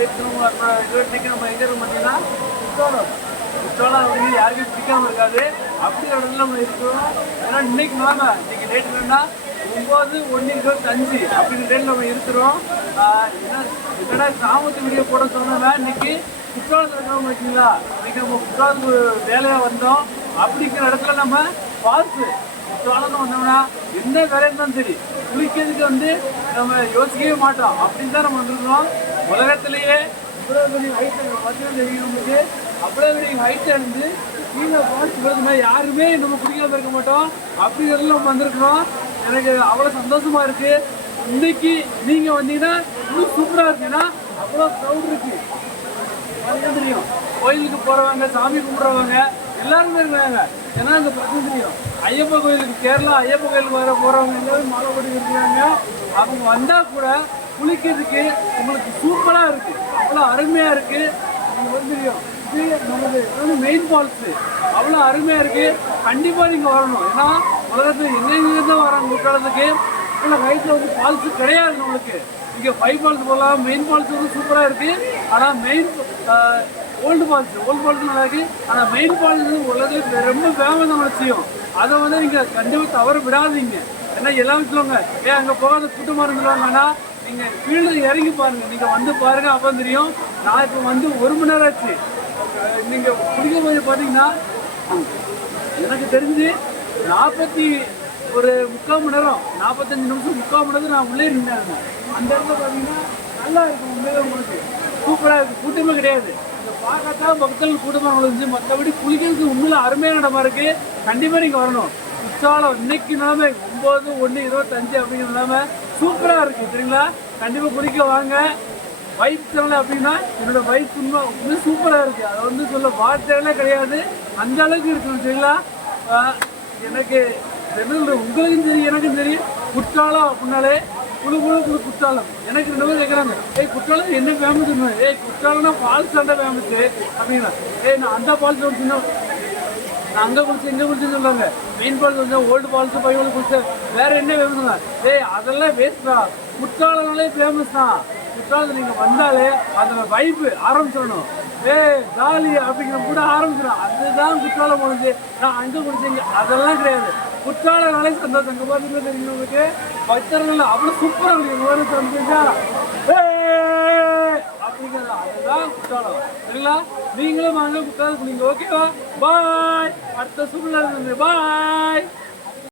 இருக்கணும் அப்புறம் இது இன்னைக்கு நம்ம எங்க இருக்கோம் பார்த்தீங்கன்னா குற்றாலம் குற்றாலம் அப்படின்னு யாருக்கும் பிடிக்காம இருக்காது அப்படி இடத்துல நம்ம இருக்கிறோம் ஏன்னா இன்னைக்கு நாம இன்னைக்கு டேட் என்னன்னா ஒன்பது ஒன்று இருபத்தஞ்சு அப்படிங்கிற டேட்ல நம்ம இருக்கிறோம் ஆஹ் என்ன என்னடா சாமத்து வீடியோ போட சொன்னோம்னா இன்னைக்கு குற்றாலத்தில் இருக்கிறோம் வச்சுங்களா இன்னைக்கு நம்ம குற்றாலத்துக்கு ஒரு வேலையாக வந்தோம் அப்படிங்கிற இடத்துல நம்ம பார்த்து குற்றாலம் வந்தோம்னா என்ன வேலை இருந்தாலும் சரி குளிக்கிறதுக்கு வந்து நம்ம யோசிக்கவே மாட்டோம் அப்படின்னு தான் நம்ம வந்துருக்கோம் உலகத்திலேயே இவ்வளோ பெரிய ஹைட் பார்த்தீங்கன்னா தெரியும் அவ்வளோ பெரிய ஹைட்டில் இருந்து கீழே ஃபால்ஸ் மாதிரி யாருமே நம்ம குடிக்காம இருக்க மாட்டோம். அப்படிங்கிறதுல நம்ம வந்திருக்கிறோம். எனக்கு அவ்வளோ சந்தோஷமா இருக்கு. இன்னைக்கு நீங்கள் வந்தீங்கன்னா இன்னும் சூப்பராக இருக்குன்னா அவ்வளோ க்ரௌட் இருக்கு. தெரியும். கோயிலுக்கு போகிறவங்க சாமி கும்பிட்றவங்க எல்லாருமே இருக்காங்க ஏன்னா அந்த பிரச்சனை தெரியும். ஐயப்ப கோயிலுக்கு கேரளா ஐயப்ப கோயிலுக்கு வர போகிறவங்க எல்லாரும் மாலை போட்டு இருக்காங்க. அவங்க வந்தால் கூட குளிக்கிறதுக்கு உங்களுக்கு சூப்பராக இருக்கு. அவ்வளோ அருமையாக இருக்கு. நீங்கள் வந்து இது நமது வந்து மெயின் ஃபால்ஸு அவ்வளோ அருமையாக இருக்கு. கண்டிப்பாக நீங்கள் வரணும். ஏன்னா உலகத்தில் எங்கெங்க தான் வராங்க குற்றாலத்துக்கு உள்ள வயசுல வந்து ஃபால்ஸ் கிடையாது நம்மளுக்கு. இங்கே ஃபைவ் ஃபால்ஸ் போகலாம் மெயின் ஃபால்ஸ் வந்து சூப்பராக இருக்குது ஆனால் main old falls old falls நல்லா இருக்குது ஆனால் மெயின் ஃபால்ஸ் வந்து உலகத்துக்கு ரொம்ப ஃபேமஸான விஷயம். அதை வந்து நீங்கள் கண்டிப்பாக தவறு விடாதீங்க. ஏன்னா எல்லாரும் சொல்லுவாங்க ஏன் அங்கே போகாத கூட்டமா இருந்துருவாங்க ஆனா நீங்கள் ஃபீல்டு இறங்கி பாருங்கள் நீங்கள் வந்து பாருங்கள் அப்போ தெரியும். நான் இப்போ வந்து ஒரு மணி நேரம் ஆச்சு. நீங்கள் நீங்க குடிக்கும் போது பார்த்தீங்கன்னா எனக்கு தெரிஞ்சு நாற்பத்தி ஒரு முக்கால் மணி நேரம் நாற்பத்தஞ்சு நிமிஷம் முக்கால் மணி நேரம் நான் உள்ளே நின்றேன் அந்த இடத்துல பார்த்தீங்கன்னா நல்லா இருக்கும் உண்மையிலே உங்களுக்கு. சூப்பராக இருக்குது கூட்டமே கிடையாது. இதை பார்க்கத்தான் மக்கள் கூட்டமாக விழுந்து மற்றபடி குளிக்கிறதுக்கு உண்மையில் அருமையான இடமா இருக்குது கண்டிப்பாக நீங்கள் வரணும். குற்றாலம் இன்னைக்கு நிலமை ஒம்பது ஒன்று இருபத்தஞ்சு அப்படிங்கிற இல்லாமல் சூப்பராக இருக்கு சரிங்களா? கண்டிப்பாக குடிக்க வாங்க. வைப் சேனல் அப்படின்னா என்னோட வைப் உண்மை சூப்பராக இருக்கு. அதை வந்து சொல்ல வார்த்தைகளே கிடையாது. அந்த அளவுக்கு இருக்குது சரிங்களா? எனக்கு என்ன உங்களுக்கும் சரி எனக்கும் சரி குற்றாலம் அப்படின்னாலே குழு குழு குழு குற்றாலம். எனக்கு ரெண்டு பேரும் கேட்குறாங்க ஏய் குற்றாலம் என்ன ஃபேமஸ் ஏய் குற்றாலம்னா ஃபால்ஸ் தாண்டா ஃபேமஸ் அப்படின்னா. ஏய் நான் அந்த ஃபால்ஸ் சின்ன அங்கே குளிச்சு இங்கே குளிச்சுன்னு சொல்கிறாங்க மெயின் ஃபால்ஸ் வந்து ஓல்டு ஃபால்ஸ் பையன் குளிச்சு வேற என்ன ஃபேமஸ் டேய் அதெல்லாம் வேஸ்ட் தான் குற்றாலனாலே ஃபேமஸ் தான் குற்றாலத்தில் நீங்கள் வந்தாலே அந்த வைப்பு ஆரம்பிச்சிடணும். ஏய் ஜாலி அப்படிங்கிற கூட ஆரம்பிச்சிடும். அதுதான் குற்றாலம் முடிஞ்சு நான் அங்கே குளிச்சீங்க அதெல்லாம் கிடையாது. குற்றாலனாலே சந்தோஷம். அங்கே பார்த்துட்டு தெரியும் உங்களுக்கு பக்தர்கள் அவ்வளோ சூப்பராக இருக்கு. எங்கள் ஊருக்கு சந்தோஷா அப்படிங்கிறது அதுதான் குற்றாலம் சரிங்களா? நீங்களும் வாங்க குற்றாலம் ஓகேவா பாய் அடுத்த சூழ்நிலை பாய்